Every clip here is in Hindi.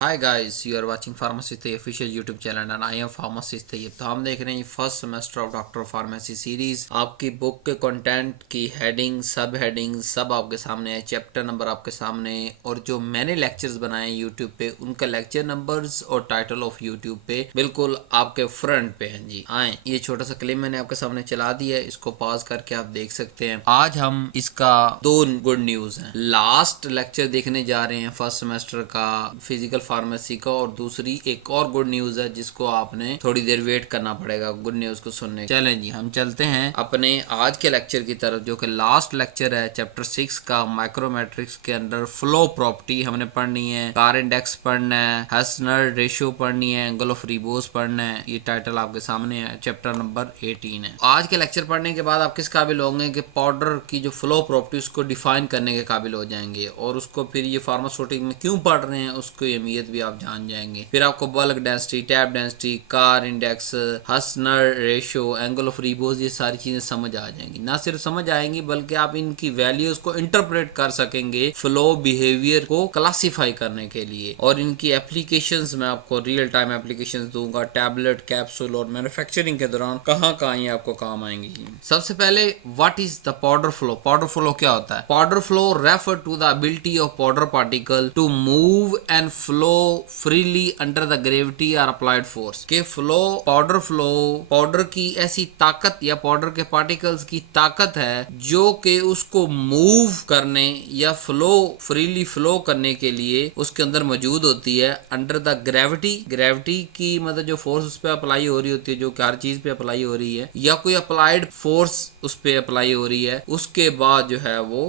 Hi guys, you are watching pharmacist Taiyab official YouTube channel and I am pharmacist Taiyab. तो हम देख रहे हैं first semester of doctor pharmacy series. आपकी बुक के कंटेंट की हेडिंग, सब हेडिंग सब आपके सामने है, चैप्टर नंबर आपके सामने है और जो मैंने लेक्चर्स बनाए यूट्यूब पे उनका लेक्चर नंबर्स और टाइटल ऑफ यूट्यूब पे बिल्कुल आपके फ्रंट पे है जी। आए, ये छोटा सा क्लिप मैंने आपके सामने चला दिया है, इसको पॉज करके आप देख सकते हैं। आज हम इसका दो गुड न्यूज है। लास्ट लेक्चर देखने जा रहे हैं फर्स्ट सेमेस्टर का फिजिकल फार्मेसी का, और दूसरी एक और गुड न्यूज है जिसको आपने थोड़ी देर वेट करना पड़ेगा गुड न्यूज को सुनने। चलें जी, हम चलते हैं अपने आज के लेक्चर की तरफ, जो कि लास्ट लेक्चर है चैप्टर 6 का। माइक्रोमेट्रिक्स के अंदर फ्लो प्रॉपर्टी हमने पढ़नी है, कार इंडेक्स पढ़ना है, हेसनर रेशियो पढ़नी है, एंगल ऑफ रिबोस पढ़ना है। ये टाइटल आपके सामने है, चैप्टर नंबर 18 है। आज के लेक्चर पढ़ने के बाद आप किस काबिल होंगे कि पाउडर की जो फ्लो प्रॉपर्टी उसको डिफाइन करने के काबिल हो जाएंगे, और उसको फिर ये फार्मास्यूटिक में क्यों पढ़ रहे हैं उसको अहमियत भी आप जान जाएंगे। फिर आपको bulk density, tap density, Carr index, Hausner ratio, angle of repose, ये सारी चीजें समझ आ जाएंगी। ना सिर्फ समझ आएंगी बल्कि आप इनकी वैल्यूज को इंटरप्रेट कर सकेंगे फ्लो बिहेवियर को क्लासिफाई करने के लिए। और इनकी एप्लीकेशंस मैं आपको रियल टाइम एप्लीकेशंस दूंगा, टैबलेट, कैप्सूल और मैन्युफैक्चरिंग के दौरान कहाँ कहाँ ये आपको काम आएंगी। सबसे पहले what is the powder flow. Powder flow क्या होता है? Powder flow refer to the ability of powder particle to move and flow freely under the gravity और अप्लाइड फोर्स। के फ्लो, पाउडर फ्लो पाउडर की ऐसी ताकत या पाउडर के पार्टिकल्स की ताकत है जो कि उसको मूव करने या फ्लो फ्रीली फ्लो करने के लिए उसके अंदर मौजूद होती है अंडर द ग्रेविटी। ग्रेविटी की मतलब जो फोर्स उस पर अप्लाई हो रही होती है, जो हर चीज पे अप्लाई हो रही है, या कोई अप्लाइड फोर्स उस पे अप्लाई हो रही है। उसके बाद जो है वो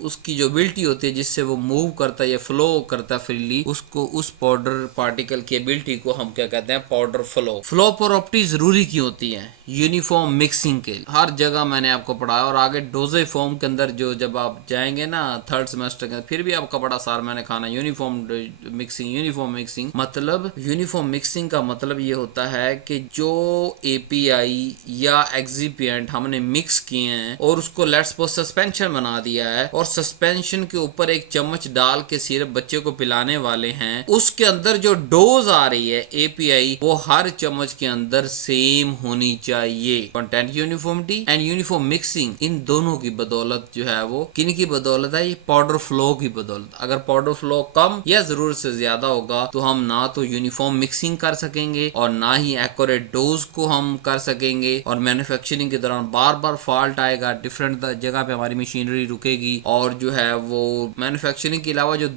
उसकी जो एबिलिटी होती है जिससे वो मूव करता है या फ्लो करता है फ्रीली, उसको उस पाउडर पार्टिकल की एबिलिटी को हम क्या कहते हैं? Powder flow. फ्लो प्रॉपर्टी जरूरी क्यों होती है? यूनिफॉर्म मिक्सिंग के हर जगह मैंने आपको पढ़ाया, और आगे डोजे फॉर्म के अंदर जो जब आप जाएंगे ना थर्ड सेमेस्टर के अंदर, फिर भी आपका बड़ा सार मैंने खाना यूनिफॉर्म मिक्सिंग। यूनिफॉर्म मिक्सिंग मतलब, यूनिफॉर्म मिक्सिंग का मतलब ये होता है कि जो एपीआई या एक्सिपिएंट हमने मिक्स किए हैं और उसको लेट्स सपोज सस्पेंशन बना दिया है, और सस्पेंशन के ऊपर एक चम्मच डाल के सिर्फ बच्चे को पिलाने वाले हैं, उसके अंदर जो डोज आ रही है एपीआई वो हर चम्मच के अंदर सेम होनी चाहिए। Content uniformity and uniform mixing, इन दोनों की बदौलत जो है वो किन की बदौलत है? ये पाउडर फ्लो की बदौलत। अगर पाउडर फ्लो कम या जरूरत से ज्यादा होगा तो हम ना तो यूनिफॉर्म मिक्सिंग कर सकेंगे और ना ही एक्यूरेट डोज को हम कर सकेंगे, और मैन्युफैक्चरिंग के दौरान बार बार फॉल्ट आएगा, डिफरेंट जगह पे हमारी मशीनरी रुकेगी, और जो है वो मैन्युफैक्चरिंग के अलावा जो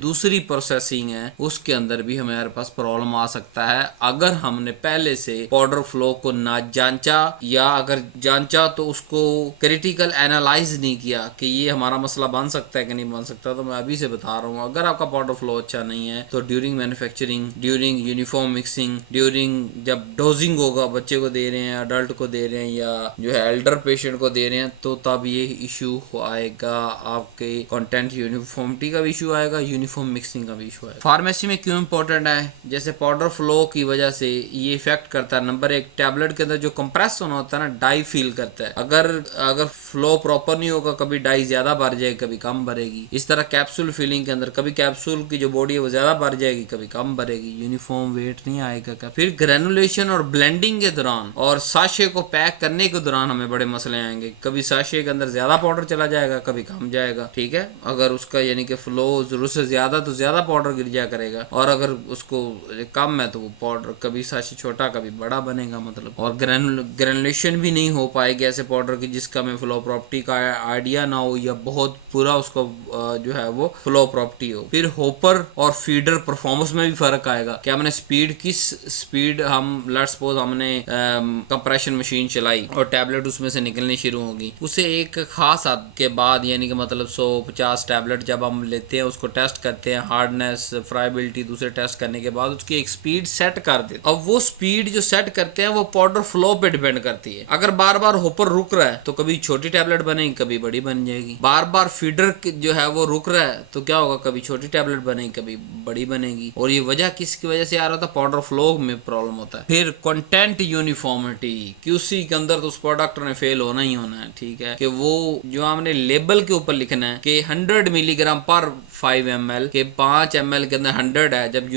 दूसरी प्रोसेसिंग है उसके अंदर भी हमारे पास प्रॉब्लम आ सकता है अगर हमने पहले से पाउडर फ्लो को ना जांचा, या अगर जांचा तो उसको क्रिटिकल एनालाइज नहीं किया कि ये हमारा मसला बन सकता है कि नहीं बन सकता। तो मैं अभी से बता रहा हूँ, अगर आपका पाउडर फ्लो अच्छा नहीं है तो during manufacturing, during uniform mixing, during जब डोजिंग होगा, बच्चे को दे रहे हैं, अडल्ट को दे रहे हैं, या जो है एल्डर पेशेंट को दे रहे हैं, तो तब ये इशू आएगा। आपके कंटेंट यूनिफॉर्मिटी का भी इशू आएगा, यूनिफॉर्म मिक्सिंग का भी इशू आएगा। फार्मेसी में क्यों इंपॉर्टेंट है? जैसे पाउडर फ्लो की वजह से ये इफेक्ट करता है, नंबर एक, टैबलेट के अंदर जो कंप्रेस होना होता है ना, डाई फील करता है। अगर फ्लो प्रॉपर नहीं होगा, कभी डाई ज्यादा भर जाएगी, कभी कम भरेगी। इस तरह कैप्सूल फीलिंग के अंदर कभी कैप्सूल की जो बॉडी है वो ज्यादा भर जाएगी, कभी कम भरेगी, यूनिफॉर्म वेट नहीं आएगा। फिर ग्रेनुलेशन और ब्लेंडिंग के दौरान और साशे को पैक करने के दौरान हमें बड़े मसले आएंगे। कभी साशे के अंदर ज्यादा पाउडर चला जाएगा, कभी कम जाएगा, ठीक है। अगर उसका यानी कि फ्लो जरूरत से ज्यादा तो ज्यादा पाउडर गिर जाया करेगा, और अगर उसको कम है तो वो पाउडर कभी साशे छोटा कभी बड़ा बनेगा मतलब। और ग्रेनुलेशन भी नहीं हो पाएगी ऐसे पाउडर की जिसका हमें फ्लो प्रॉपर्टी का आइडिया ना हो, या बहुत पूरा उसको जो है वो फ्लो प्रॉपर्टी हो। फिर होपर और फीडर परफॉर्मेंस में भी फर्क आएगा कि हमने स्पीड, किस स्पीड हम लेट्स सपोज हमने कंप्रेशन मशीन चलाई और टैबलेट उसमें से निकलनी शुरू होगी, उसे एक खास हद के बाद यानी कि मतलब 150 टैबलेट जब हम लेते हैं, उसको टेस्ट करते हैं, हार्डनेस, फ्राइबिलिटी, दूसरे टेस्ट करने के बाद उसकी एक स्पीड सेट कर देते हैं। अब वो स्पीड जो सेट करते हैं वो पाउडर फ्लो पे डिपेंड करती है। अगर बार बार होपर रुक रहा है तो कभी छोटी टैबलेट बनेगी, कभी बड़ी बन जाएगी। बार बार फीडर जो है वो रुक रहा है तो क्या होगा? कभी छोटी टैबलेट बनेगी, कभी बड़ी बनेगी। और ये वजह किसकी वजह से आ रहा था? पाउडर फ्लो में प्रॉब्लम होता है। फिर कंटेंट यूनिफॉर्मिटी, क्यूसी के अंदर तो उस प्रोडक्ट ने फेल होना ही होना है, ठीक है, कि वो जो हमने लेबल के ऊपर लिखना है कि 100 मिलीग्राम पर 5 ml के 5 ml ml के अंदर 100 है, जब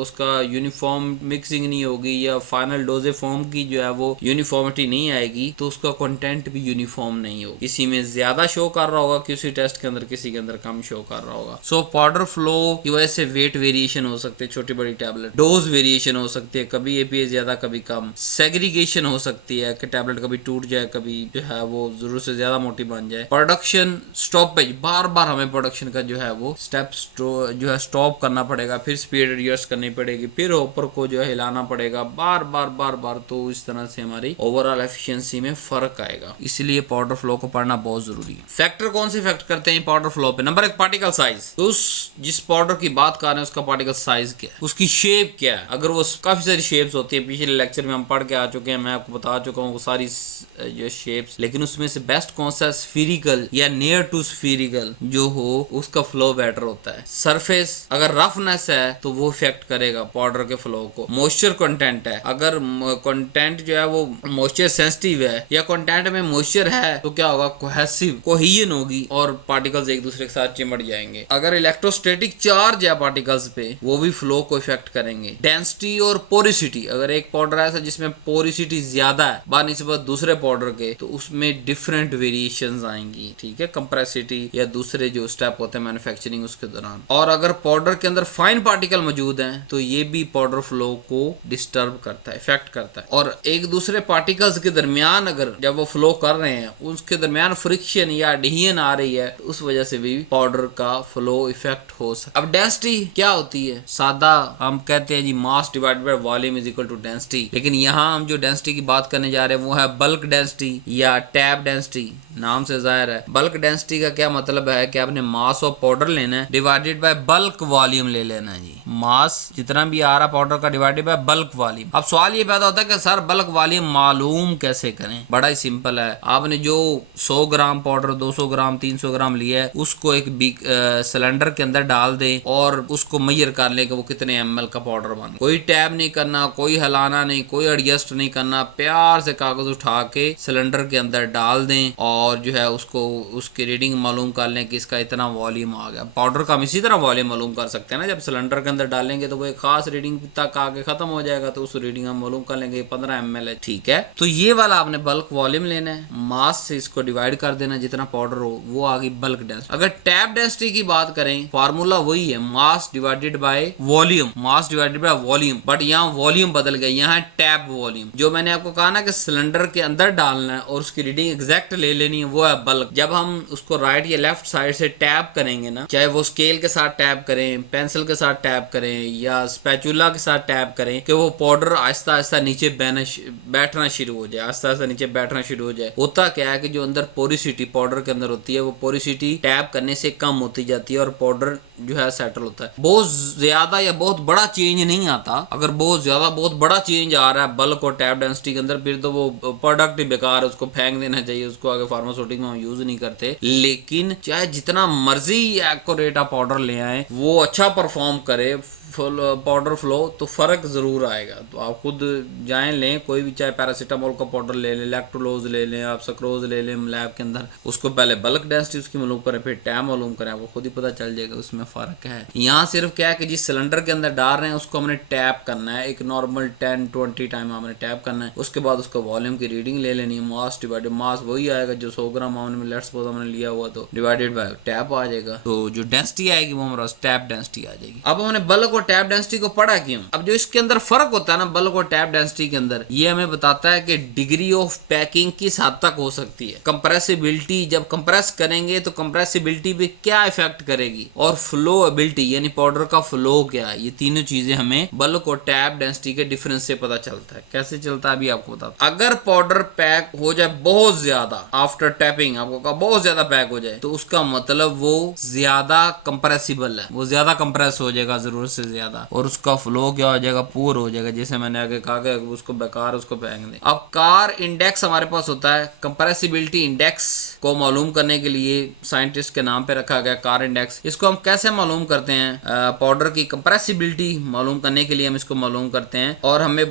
उसका यूनिफॉर्म मिक्सिंग नहीं होगी या फाइनल डोजे फॉर्म की जो है वो यूनिफॉर्मिटी नहीं आएगी तो उसका कंटेंट भी यूनिफॉर्म नहीं होगा। किसी में ज्यादा शो कर रहा होगा, किसी टेस्ट के अंदर किसी के अंदर कम शो कर रहा होगा। सो पाउडर फ्लो की वजह से वेट वेरिएशन हो सकते हैं, छोटी बड़ी टैबलेट, डोज वेरिएशन हो सकती है, कभी एपीए ज्यादा कभी कम, सेग्रीगेशन हो सकती है कि टैबलेट कभी टूट जाए, कभी जो है वो जरूरत से ज्यादा मोटी बन जाए। प्रोडक्शन स्टॉपेज, बार बार हमें प्रोडक्शन का जो है वो स्टेप जो है स्टॉप करना पड़ेगा, फिर स्पीड एडजस्ट करनी पड़ेगी, फिर ऊपर को जो है हिलाना पड़ेगा बार बार, तो इस तरह से हमारी ओवरऑल एफिशिएंसी में फर्क आएगा। इसलिए पाउडर फ्लो को पढ़ना बहुत जरूरी है। फैक्टर कौन से इफेक्ट करते हैं पाउडर फ्लो पे? Number 1 particle size. तो उस जिस पाउडर की बात कर रहे हैं उसका पार्टिकल साइज क्या है, उसकी शेप क्या है। अगर वो काफी सारी शेप्स होती है, पिछले लेक्चर में हम पढ़ के आ चुके हैं, मैं आपको बता चुका हूँ वो सारी जो शेप्स, लेकिन उसमें से बेस्ट कौन सा, स्फीरिकल या नियर टू स्फीरिकल जो हो उसका फ्लो बेटर होता है। सरफेस अगर रफनेस है तो वो इफेक्ट करेगा पाउडर के फ्लो को। मॉइस्चर कंटेंट है, अगर कंटेंट जो है वो मॉइस्चर सेंसिटिव है या कंटेंट में मॉइस्चर है तो क्या होगा, कोहेसिव कोहेजन होगी और पार्टिकल्स एक दूसरे के साथ चिमट जाएंगे। अगर इलेक्ट्रोस्टैटिक चार्ज है पार्टिकल्स पे वो भी फ्लो को इफेक्ट करेंगे। डेंसिटी और पोरिसिटी, अगर एक पाउडर ऐसा जिसमें पोरिसिटी ज्यादा है बानिस्बत दूसरे पाउडर के तो उसमें डिफरेंट वेरिएशंस आएंगी, ठीक है, कंप्रेसिटी या दूसरे जो स्टेप होते हैं मैन्युफैक्चरिंग उसके दौरान। और अगर पाउडर के अंदर फाइन पार्टिकल मौजूद हैं तो ये भी पाउडर फ्लो को डिस्टर्ब करता है, इफेक्ट करता है। और एक दूसरे पार्टिकल्स के दरमियान अगर जब वो फ्लो कर रहे हैं उसके दरमियान फ्रिक्शन या एडहेजन आ रही है तो उस वजह से भी पाउडर का फ्लो इफेक्ट हो सकता है। अब डेंसिटी क्या होती है? सादा हम कहते हैं जी mass divided by volume is equal to density, लेकिन यहाँ हम जो डेंसिटी की बात करने जा रहे हैं वो है बल्क डेंसिटी या टैब डेंसिटी। नाम से जाहिर है बल्क डेंसिटी का क्या मतलब है कि आपने मास ऑफ पाउडर लेना है डिवाइडेड बाय बल्क वॉल्यूम ले लेना है जी। मास जितना भी आ रहा पाउडर का डिवाइडेड बाय बल्क वॉल्यूम। अब सवाल ये पैदा होता है कि सर बल्क वॉल्यूम मालूम कैसे करें? बड़ा ही सिंपल है, आपने जो 100 ग्राम पाउडर 200 ग्राम 300 ग्राम लिया है उसको एक सिलेंडर के अंदर डाल दे और उसको मेजर कर ले कि वो कितने ml का पाउडर बन। कोई टैब नहीं करना, कोई हिलाना नहीं, कोई एडजस्ट नहीं करना, प्यार से कागज उठा के सिलेंडर के अंदर डाल दें और जो है उसको उसकी रीडिंग मालूम कर लें कि इसका इतना वॉल्यूम आ गया। पाउडर का हम इसी तरह वॉल्यूम मालूम कर सकते हैं ना, जब सिलेंडर के अंदर डालेंगे तो वो एक खास रीडिंग तक आके खत्म हो जाएगा तो उस रीडिंग हम मालूम कर लेंगे 15 ml है, ठीक है। तो ये वाला आपने बल्क वॉल्यूम लेना है, मास से इसको डिवाइड कर देना, जितना पाउडर हो वो आ गई बल्क डेंसिटी। अगर टैब डेंसिटी की बात करें फार्मूला वही है, मास divided by volume, mass divided by volume, but यहाँ वॉल्यूम बदल गई, यहाँ टैब वॉल्यूम। जो मैंने आपको कहा ना कि सिलेंडर के अंदर डालना है और उसकी रीडिंग एग्जैक्ट ले लेनी है वो है बल्क। जब हम उसको राइट या लेफ्ट साइड से टैप करेंगे ना, चाहे वो स्केल के साथ टैप करें, पेंसिल के साथ टैप करें या स्पैचुला के साथ टैप करें कि वो पाउडर आहिस्ता आहिस्ता नीचे बैठना शुरू हो जाए, आहिस्ता आहिस्ता नीचे बैठना शुरू हो जाए। होता क्या है कि जो अंदर पोरिसिटी पाउडर के अंदर होती है वो पोरिसिटी टैप करने से कम होती जाती है और पाउडर जो है सेटल होता है। बहुत ज्यादा या बहुत बड़ा चेंज नहीं आता। अगर बहुत ज्यादा बहुत बड़ा चेंज आ रहा है बल्क और टैप डेंसिटी के अंदर फिर तो वो प्रोडक्ट ही बेकार है, उसको फेंक देना चाहिए, उसको आगे फार्मास्यूटिक में हम यूज नहीं करते। लेकिन चाहे जितना मर्जी एक्यूरेट आप पाउडर ले आए वो अच्छा परफॉर्म करे पाउडर फ्लो तो फर्क जरूर आएगा। तो आप खुद जाएं लें, कोई भी चाहे पैरासीटामोल का पाउडर ले लें, लैक्टोलोज ले लें, आप सक्रोज ले लें लैब के अंदर, उसको पहले बल्क डेंसिटी उसकी मालूम करें फिर टैब मालूम करें, आपको खुद ही पता चल जाएगा उसमें फर्क है। यहाँ सिर्फ क्या है कि जिस सिलेंडर के अंदर डाल रहे हैं उसको हमने टैप करना है, एक नॉर्मल 10-20 टाइम हमने टैप करना है। उसके बाद उसका वॉल्यूम की रीडिंग ले लेनी है, मास डिवाइडेड, मास वही आएगा जो 100 ग्राम हमने लेट्स सपोज हमने लिया हुआ तो डिवाइडेड बाय टैप आ जाएगा। तो जो डेंसिटी आएगी वो हमारा टैप डेंसिटी आ जाएगी। अब हमने बल्क और टैप डेंसिटी को पढ़ा क्यों? अब जो इसके अंदर फर्क होता है ना बल्क और टैप डेंसिटी के अंदर, ये हमें बताता है कि डिग्री ऑफ पैकिंग किस हद तक हो सकती है। कंप्रेसिबिलिटी, जब कंप्रेस करेंगे तो कंप्रेसिबिलिटी पे क्या इफेक्ट करेगी, और फ्लोएबिलिटी यानी पाउडर का फ्लो क्या है, ये तीनों चीजें हमें बल्क और टैप डेंसिटी के डिफरेंस से पता चलता है। कैसे चलता है अभी आपको बताता हूं। अगर पाउडर पैक हो जाए बहुत ज्यादा आफ्टर टैपिंग, आपको कहा बहुत ज्यादा पैक हो जाए, तो उसका मतलब वो ज्यादा कंप्रेसिबल है, वो ज्यादा कंप्रेस हो जाएगा जरूरत से ज्यादा, और उसका फ्लो क्या हो जाएगा, पुअर हो जाएगा। जैसे मैंने आगे कहा कि उसको बेकार उसको फेंक दें। अब कार इंडेक्स हमारे पास होता है, कंप्रेसिबिलिटी इंडेक्स को मालूम करने के लिए साइंटिस्ट के नाम पे रखा गया कार इंडेक्स। इसको हम कैसे मालूम करते हैं, पाउडर की कंप्रेसिबिलिटी मालूम करने के लिए हम इसको मालूम करते हैं। और हमें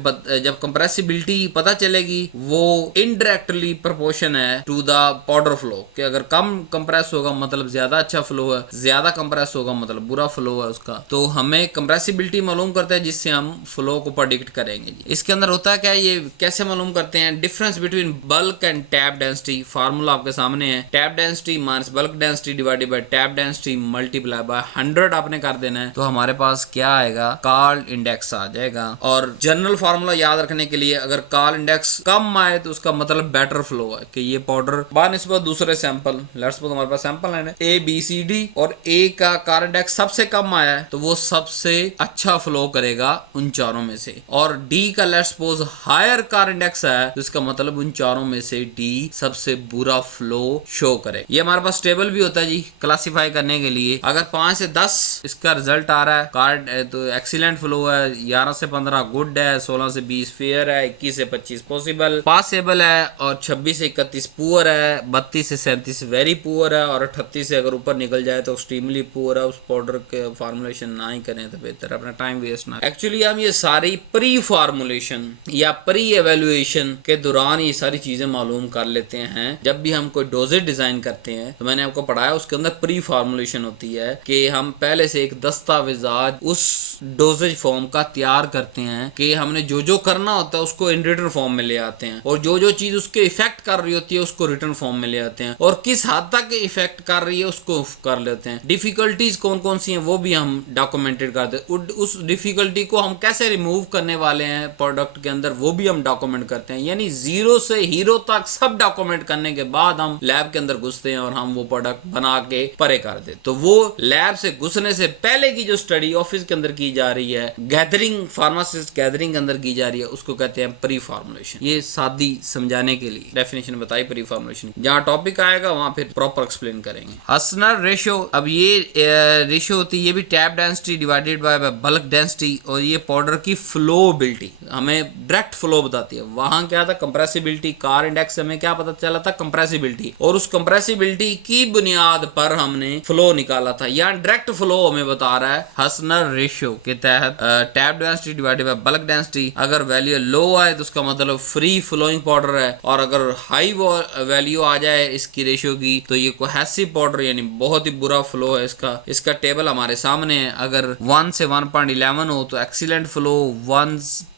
जब कंप्रेसिबिलिटी पता चलेगी वो इनडायरेक्टली प्रोपोर्शन है टू द पाउडर फ्लो, कि अगर कम कंप्रेस होगा मतलब ज्यादा अच्छा फ्लो है, ज्यादा कंप्रेस होगा मतलब बुरा फ्लो है उसका। तो हमें कंप्रेसिबिलिटी मालूम करते हैं जिससे हम फ्लो को प्रेडिक्ट करेंगे। इसके अंदर होता है क्या, ये कैसे मालूम करते हैं, difference between bulk and tap density. Formula आपके सामने है, tap density minus bulk density divided by tap density multiply by 100 आपने कर देना है। तो हमारे पास क्या आएगा, कार्ल इंडेक्स आ जाएगा। और जनरल फार्मूला याद रखने के लिए, अगर कार्ल इंडेक्स कम आए तो उसका मतलब बेटर फ्लो है, कि ये पाउडर बानिस्बत दूसरे सैंपल, लेट्स सपोज हमारे पास सैंपल है ए बी सी डी, और ए का कार्ल इंडेक्स सबसे कम आया है तो वो सबसे अच्छा फ्लो करेगा उन चारों में से। और डी का let's suppose higher Carr index है तो इसका मतलब उन चारों में से डी सबसे बुरा फ्लो शो करे। ये हमारे पास टेबल भी होता है जी क्लासिफाई करने के लिए। अगर 5 से 10 इसका रिजल्ट आ रहा है कार्ड तो एक्सीलेंट फ्लो है, 11 से 15 गुड है, 16 से 20 फेयर है, 21 से 25 पॉसिबल पासेबल है, और 26 से 31 पुअर है, 32 से 37 वेरी पुअर है, और 38 से अगर ऊपर निकल जाए तो एक्सट्रीमली पुअर है। उस पाउडर के फार्मूलेशन ना ही करें तो बेहतर, अपना टाइम वेस्ट ना। एक्चुअली हम ये सारी प्री फार्मूलेशन या प्री एवेल्युएशन के दौरान ये सारी चीजें मालूम कर लेते हैं। जब भी हम कोई डोजेज डिजाइन करते हैं तो मैंने आपको पढ़ाया उसके अंदर प्री फार्मूलेशन होती है कि हम पहले से एक दस्तावेजात उस डोजेज फॉर्म का तैयार करते हैं कि हमने जो जो करना होता है उसको इन रिटन फॉर्म में ले आते हैं, और जो जो चीज उसके इफेक्ट कर रही होती है उसको रिटन फॉर्म में ले आते हैं, और किस हद तक इफेक्ट कर रही है उसको कर लेते हैं। डिफिकल्टीज कौन कौन सी हैं वो भी हम डॉक्यूमेंटेड करते हैं। उस डिफिकल्टी को हम कैसे रिमूव करने वाले हैं प्रोडक्ट के अंदर वो भी हम डॉक्यूमेंट करते हैं। यानी जीरो से हीरो तक सब डॉक्यूमेंट करने के बाद हम लैब के अंदर घुसते हैं और हम वो प्रोडक्ट बना के परे कर देते। तो वो लैब से घुसने से पहले की जो स्टडी ऑफिस के अंदर की जा रही है, गैदरिंग फार्मासिस्ट गैदरिंग के अंदर की जा रही है, उसको कहते हैं प्री फार्मूलेशन। ये सादी समझाने के लिए डेफिनेशन बताई प्री फार्मूलेशन। जहां टॉपिक आएगा वहां फिर प्रॉपर एक्सप्लेन करेंगे। हसनर रेशियो, अब ये रेशियो होती है, ये भी tap density divided by bulk density, और ये पाउडर की फ्लोबिलिटी हमें डायरेक्ट फ्लो बताती है। वहां क्या था कंप्रेसिबिलिटी, कार इंडेक्स से हमें क्या पता चला था कंप्रेसिबिलिटी, और उस कंप्रेसिबिलिटी की बुनियाद पर हमने फ्लो निकाला था। यहाँ डायरेक्ट फ्लो हमें बता रहा है हसनर रेशियो के तहत tap density divided by bulk density. अगर वैल्यू लो आए तो उसका मतलब फ्री फ्लोइंग पाउडर है, और अगर हाई वैल्यू आ जाए इसकी रेशियो की तो ये कोहेसिव पाउडर यानी बहुत ही बुरा फ्लो है इसका टेबल हमारे सामने है। अगर 1 से 1.11 हो तो एक्सीलेंट फ्लो,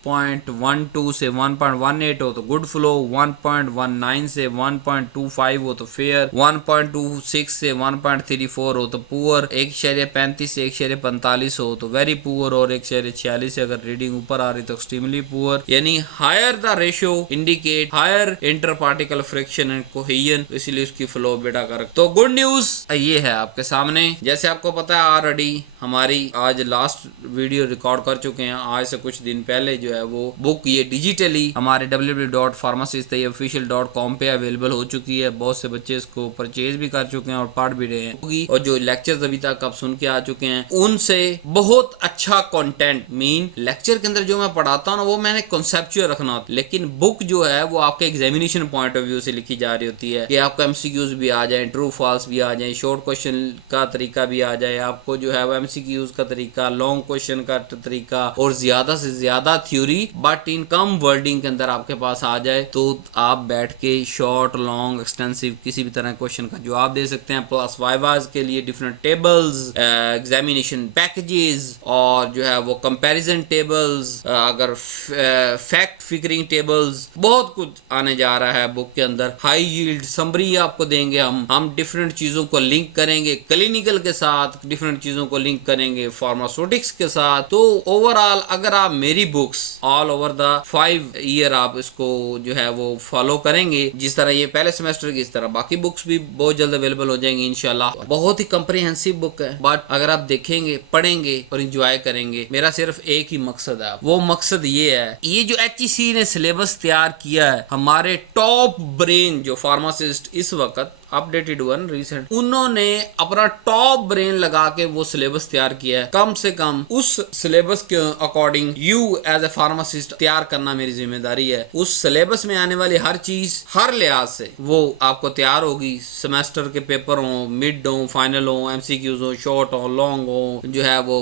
1.12 से 1.18 हो तो गुड फ्लो, 1.19 से 1.25 हो तो फेयर, 1.26 से 1.34 हो तो पुअर, 1.35 से 1.45 हो तो वेरी पुअर, और 1.46 से अगर रीडिंग ऊपर आ रही तो एक्सट्रीमली पुअर। यानी higher the ratio indicate higher inter particle friction and cohesion, इसलिए उसकी फ्लो बेटा कर। तो गुड न्यूज ये है आपके सामने। जैसे आपको पता है ऑलरेडी हमारी आज लास्ट वीडियो रिकॉर्ड कर चुके हैं, आज से कुछ दिन पहले जो है वो बुक ये डिजिटली हमारे www.pharmacistofficial.com पे अवेलेबल हो चुकी है। बहुत से बच्चे इसको परचेज भी कर चुके हैं और पढ़ भी रहे हैं, और जो लेक्चर्स अभी तक आप सुन के आ चुके हैं उनसे बहुत अच्छा कंटेंट मीन लेक्चर के अंदर जो मैं पढ़ाता हूँ ना वो मैंने कॉन्सेप्चुअल रखना होता है, लेकिन बुक जो है वो आपके एग्जामिनेशन पॉइंट ऑफ व्यू से लिखी जा रही होती है कि आपको एमसीक्यूज भी आ जाए, ट्रू फॉल्स भी आ जाए, शॉर्ट क्वेश्चन का तरीका भी आ जाए, आपको जो है वो एमसीक्यूज का तरीका, लॉन्ग क्वेश्चन का तरीका, और ज्यादा से ज्यादा theory but in come wording के अंदर आपके पास आ जाए तो आप बैठ के शॉर्ट लॉन्ग एक्सटेंसिव किसी भी तरह क्वेश्चन का जवाब दे सकते हैं। प्लस वाइवाज के लिए डिफरेंट टेबल्स, एग्जामिनेशन पैकेजेस, और जो है वो कंपैरिजन टेबल्स, अगर फैक्ट फिगरिंग टेबल्स, बहुत कुछ आने जा रहा है बुक के अंदर। हाई यील्ड समरी आपको देंगे हम डिफरेंट चीजों को लिंक करेंगे क्लिनिकल के साथ, डिफरेंट चीजों को लिंक करेंगे फार्मास्यूटिक्स के साथ। तो ओवरऑल अगर आप मेरी books all over the 5 year आप इसको जो है वो फॉलो करेंगे, जिस तरह ये पहले सेमेस्टर की, इस तरह बाकी बुक्स भी बहुत जल्द अवेलेबल हो जाएंगी इंशाल्लाह। बहुत ही कम्प्रिहेंसिव बुक है, बट अगर आप देखेंगे, पढ़ेंगे और इंजॉय करेंगे, मेरा सिर्फ एक ही मकसद है, वो मकसद ये है, ये जो HEC ने सिलेबस तैयार किया है, हमारे टॉप ब्रेन जो फार्मासिस्ट इस वक्त अपडेटेड वन रिसेंट, उन्होंने अपना टॉप ब्रेन लगा के वो सिलेबस तैयार किया है। कम से कम उस सिलेबस के according you as a pharmacist तैयार करना मेरी जिम्मेदारी है। उस सिलेबस में आने वाली हर चीज हर लिहाज से वो आपको तैयार होगी। सेमेस्टर के पेपर हो, मिड हो, फाइनल हो, एमसीक्यूज हो, शॉर्ट हो, लॉन्ग हो, जो है वो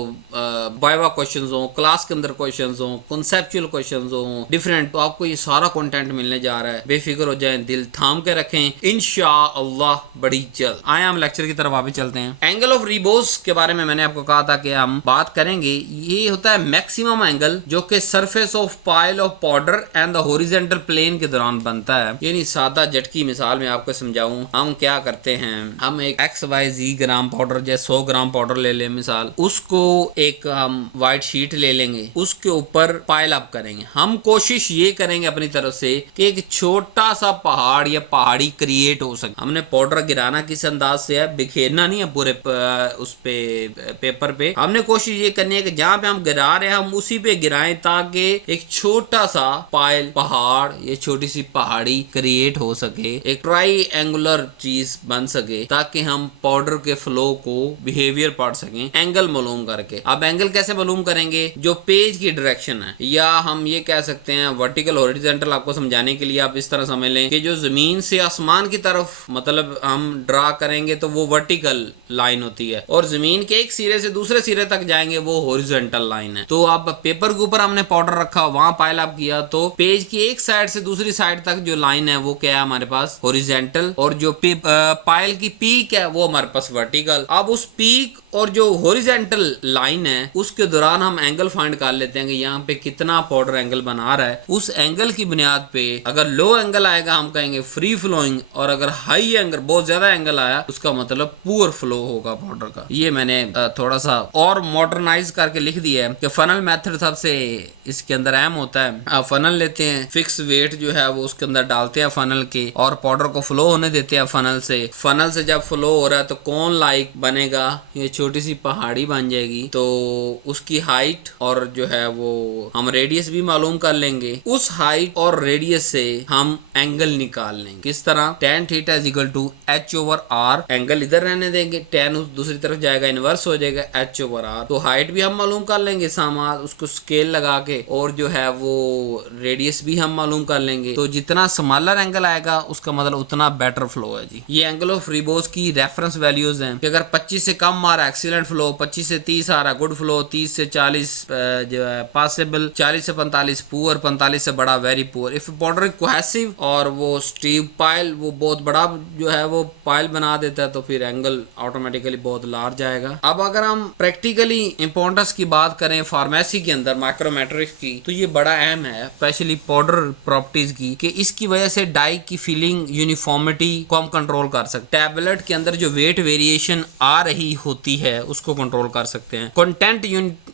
वाइवा क्वेश्चंस हो, क्लास के अंदर क्वेश्चंस हो, कॉन्सेप्चुअल क्वेश्चंस हो, डिफरेंट, तो आपको ये सारा कंटेंट मिलने जा रहा है। बेफिक्र हो जाएं, दिल थाम के रखें, इंशाअल्लाह बड़ी जल्द। आए हम लेक्चर की तरफ वापस चलते हैं। एंगल ऑफ रिबोस के बारे में मैंने आपको कहा था कि हम बात करेंगे। ये होता है मैक्सिमम एंगल जो कि surface of pile of powder and the horizontal plane के दौरान बनता है। यानी सादा झटकी मिसाल में आपको समझाऊं, हम क्या करते हैं, हम एक XYZ ग्राम पाउडर जैसे 100 ग्राम पाउडर ले लें मिसाल, उसको एक हम वाइट शीट ले लेंगे, उसके ऊपर पाइल अप करेंगे। हम कोशिश ये करेंगे अपनी तरफ से कि एक छोटा सा पहाड़ या पहाड़ी क्रिएट हो सके। हमने पाउडर गिराना किस अंदाज से है, बिखेरना नहीं है पूरे उस पे पेपर पे। हमने कोशिश ये करनी है कि जहाँ पे हम गिरा रहे हैं हम उसी पे गिराएं ताकि एक छोटा सा पाइल, पहाड़, ये छोटी सी पहाड़ी क्रिएट हो सके, एक ट्राई एंगुलर चीज बन सके, ताकि हम पाउडर के फ्लो को बिहेवियर पढ़ सकें एंगल मालूम करके। अब एंगल कैसे मालूम करेंगे, जो पेज की डायरेक्शन है, या हम ये कह सकते हैं वर्टिकल हॉरिजॉन्टल। आपको समझाने के लिए आप इस तरह समझ लें कि जो जमीन से आसमान की तरफ मतलब हम ड्रा करेंगे तो वो वर्टिकल लाइन होती है, और जमीन के एक सिरे से दूसरे सिरे तक जाएंगे वो हॉरिजॉन्टल लाइन है। तो अब पेपर के ऊपर हमने पाउडर रखा, वहां पाइल अप किया, तो पेज की एक साइड से दूसरी साइड तक जो लाइन है वो क्या है हमारे पास, हॉरिजॉन्टल, और जो पाइल की पीक है वो हमारे पास वर्टिकल। अब उस पीक और जो हॉरिजॉन्टल लाइन है उसके दौरान हम एंगल फाइंड कर लेते हैं कि यहाँ पे कितना पाउडर एंगल बना रहा है। उस एंगल की बुनियाद पे अगर लो एंगल आएगा हम कहेंगे फ्री फ्लोइंग, और अगर हाई एंगल, बहुत ज्यादा एंगल आया, उसका मतलब पुअर फ्लो होगा पाउडर का। ये मैंने थोड़ा सा और मॉडर्नाइज करके लिख दिया है कि फनल मेथड सबसे इसके अंदर अहम होता है। आप फनल लेते हैं, फिक्स वेट जो है वो उसके अंदर डालते हैं फनल के, और पाउडर को फ्लो होने देते हैं फनल से। फनल से जब फ्लो हो रहा है तो कौन लाइक बनेगा, ये छोटी सी पहाड़ी बन जाएगी। तो उसकी हाइट और जो है वो हम रेडियस भी मालूम कर लेंगे। उस हाइट और रेडियस से हम एंगल निकाल लेंगे। किस तरह, tan theta is equal to H/R, angle इधर रहने देंगे, tan उस दूसरी तरफ जाएगा, इनवर्स हो जाएगा H/R। तो हाइट भी हम मालूम कर लेंगे सामान उसको स्केल लगा के, और जो है वो रेडियस भी हम मालूम कर लेंगे। तो जितना स्मॉलर एंगल आएगा उसका मतलब उतना बेटर फ्लो है जी। ये एंगल ऑफ रिबोस की रेफरेंस वैल्यूज हैं कि अगर 25 से कम आ रहा है एक्सीलेंट फ्लो, 25 से 30 आ रहा है गुड फ्लो, 30 से 40 जो है पॉसिबल, 40 से 45 पुअर, 45 से बड़ा very poor. If powder cohesive और वो स्टीव पाइल वो बहुत बड़ा जो है वो पाइल बना देता है तो फिर एंगल ऑटोमेटिकली बहुत लार्ज आएगा। अब अगर हम प्रैक्टिकली इंपॉर्टेंस की बात करें फार्मेसी के अंदर माइक्रोमेट्रिक्स की, तो ये बड़ा अहम है स्पेशली पाउडर प्रॉपर्टीज की, कि इसकी वजह से डाई की फीलिंग यूनिफॉर्मिटी को हम कंट्रोल कर सकते हैं। टैबलेट के अंदर जो वेट वेरिएशन आ रही होती है उसको कंट्रोल कर सकते हैं, कंटेंट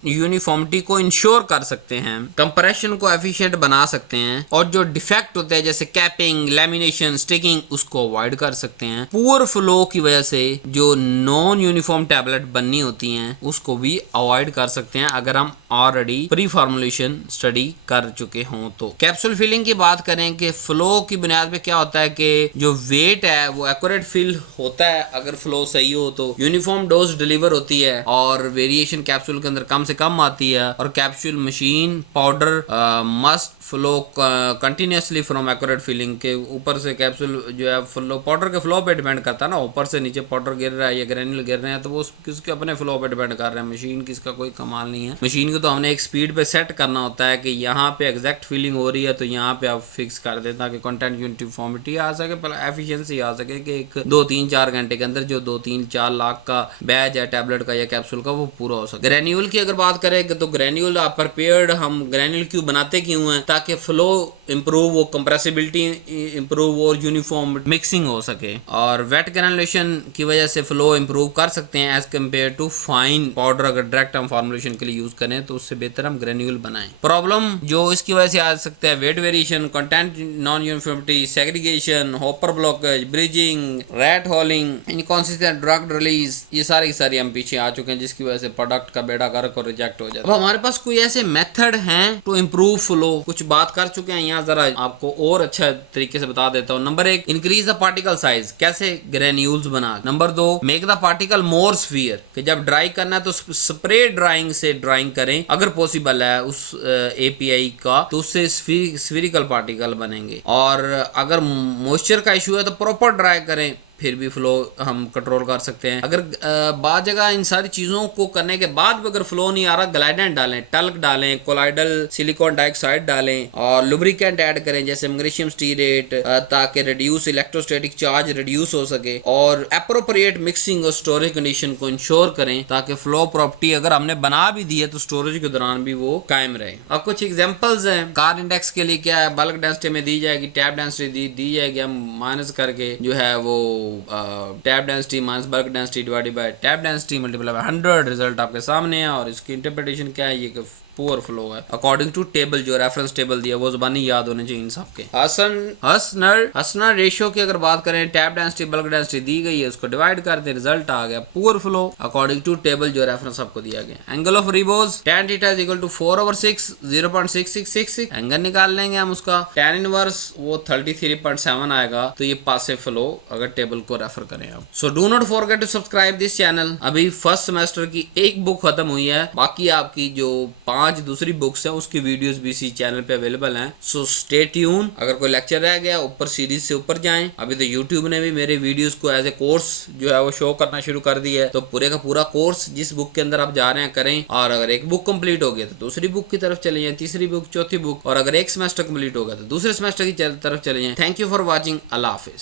यूनिफॉर्मिटी को इंश्योर कर सकते हैं, कंप्रेशन को एफिशिएंट बना सकते हैं, और जो डिफेक्ट होते हैं जैसे कैपिंग, लैमिनेशन, स्टिकिंग, उसको अवॉइड कर सकते हैं। पुअर फ्लो की वजह से जो नॉन यूनिफॉर्म टैबलेट बननी होती हैं उसको भी अवॉइड कर सकते हैं अगर हम ऑलरेडी प्री फॉर्मुलेशन स्टडी कर चुके हों। तो कैप्सूल फिलिंग की बात करें कि फ्लो की बुनियाद पे क्या होता है कि जो वेट है वो एक्यूरेट फिल होता है अगर फ्लो सही हो, तो यूनिफॉर्म डोज डिलीवर होती है और वेरिएशन कैप्सूल के अंदर कम से कम आती है, और capsule machine powder must flow continuously from accurate filling के ऊपर से कैप्सूल जो है फ्लो पाउडर के फ्लो पे डिपेंड करता है ना, ऊपर से नीचे पाउडर गिर रहा है या ग्रेन्यूल गिर रहे हैं तो वो किसके अपने फ्लो पे डिपेंड कर रहे हैं। मशीन की इसका कोई कमाल नहीं है। मशीन को तो हमने एक स्पीड पे सेट करना होता है कि यहाँ पे एग्जैक्ट फीलिंग हो रही है तो यहाँ पे आप फिक्स कर दें ताकि कंटेंट यूनिफॉर्मिटी आ सके, एफिशिएंसी आ सके कि एक 2-3-4 घंटे के अंदर जो 2-3-4 लाख का बैच है टैबलेट का या कैप्सूल का वो पूरा हो सके। ग्रेन्यूल की अगर बात करें तो ग्रेन्यूल आप प्रिपेयर्ड, हम ग्रेन्यूल क्यों बनाते क्यों हैं, ताकि फ्लो इंप्रूव हो, कंप्रेसिबिलिटी इंप्रूव और यूनिफॉर्म मिक्सिंग हो सके। और वेट ग्रेनुलेशन की वजह से फ्लो इंप्रूव कर सकते हैं as compare to fine powder. अगर डायरेक्ट हम फॉर्मुलेशन के लिए यूज करें तो उससे बेहतर हम ग्रेन्यूल बनाएं। प्रॉब्लम जो इसकी वजह से आ सकता है weight variation, content non uniformity, segregation, hopper blockage, bridging, rat holing, inconsistent drug release, ये सारी हम पीछे आ चुके हैं जिसकी वजह से प्रोडक्ट का बेड़ा गर्क और रिजेक्ट हो जाता है। अब हमारे पास कोई ऐसे मेथड हैं टू इम्प्रूव फ्लो, कुछ बात कर चुके हैं, यहाँ जरा आपको और अच्छा तरीके से बता देता हूँ। Number 1, increase the particle size, कैसे ग्रेन्यूल्स बना। Number 2, make the particle more sphere, कि जब ड्राई करना है तो स्प्रे ड्राइंग से ड्राइंग करें, अगर पॉसिबल है उस एपीआई का, तो उससे स्फीरिकल पार्टिकल बनेंगे। और अगर मॉइस्चर का इशू है तो प्रॉपर ड्राई करें, फिर भी फ्लो हम कंट्रोल कर सकते हैं। अगर बाद जगह इन सारी चीज़ों को करने के बाद भी अगर फ्लो नहीं आ रहा, ग्लाइडेंट डालें, टल्क डालें, कोलाइडल सिलिकॉन डाइऑक्साइड डालें और लुब्रिकेंट ऐड करें जैसे मैग्नीशियम स्टीरेट, ताकि रिड्यूस इलेक्ट्रोस्टैटिक चार्ज रिड्यूस हो सके। और एप्रोप्रिएट मिक्सिंग और स्टोरेज कंडीशन को इंश्योर करें ताकि फ्लो प्रॉपर्टी अगर हमने बना भी दी है तो स्टोरेज के दौरान भी वो कायम रहे। अब कुछ एग्जांपल्स हैं। कार इंडेक्स के लिए क्या है, बल्क डेंसिटी में दी जाएगी, टैप डेंसिटी दी जाएगी, हम माइनस करके जो है वो tap density minus bulk density divided by tap density multiply by 100। Result आपके सामने है। और इसकी इंटरप्रिटेशन क्या है, ये कि पुअर फ्लो है अकॉर्डिंग टू टेबल, जो रेफरेंस टेबल दिया वो ज़बानी याद होने चाहिए इन सब के। हसनर रेशियो की अगर बात करें, टैप डेंसिटी बल्क डेंसिटी दी गई है, उसको डिवाइड कर दे, रिजल्ट आ गया poor flow according to table जो रेफरेंस आपको दिया गया। Angle of repose tan theta is equal to 4/6 0.6666 angle निकाल लेंगे हम उसका। tan इनवर्स वो 33.7 आएगा। तो ये पासे फ्लो अगर टेबल को रेफर करें आप। So do not forget to subscribe this channel. अभी फर्स्ट सेमेस्टर की एक बुक खत्म हुई है, बाकी आपकी जो 5 दूसरी बुक्स हैं उसकी वीडियोस भी इसी चैनल पे अवेलेबल हैं। So stay tune. अगर कोई लेक्चर रह गया ऊपर सीरीज से ऊपर जाएं। अभी तो यूट्यूब ने भी मेरे वीडियोस को एज ए कोर्स जो है वो शो करना शुरू कर दिया है। तो पूरे का पूरा कोर्स जिस बुक के अंदर आप जा रहे हैं करें। और अगर एक बुक कंप्लीट हो गया तो दूसरी बुक की तरफ चले जाएं, तीसरी बुक, चौथी बुक। और अगर एक सेमेस्टर कंप्लीट हो गया तो दूसरे सेमेस्टर की तरफ चले जाएं। Thank you for watching. Allah Hafiz.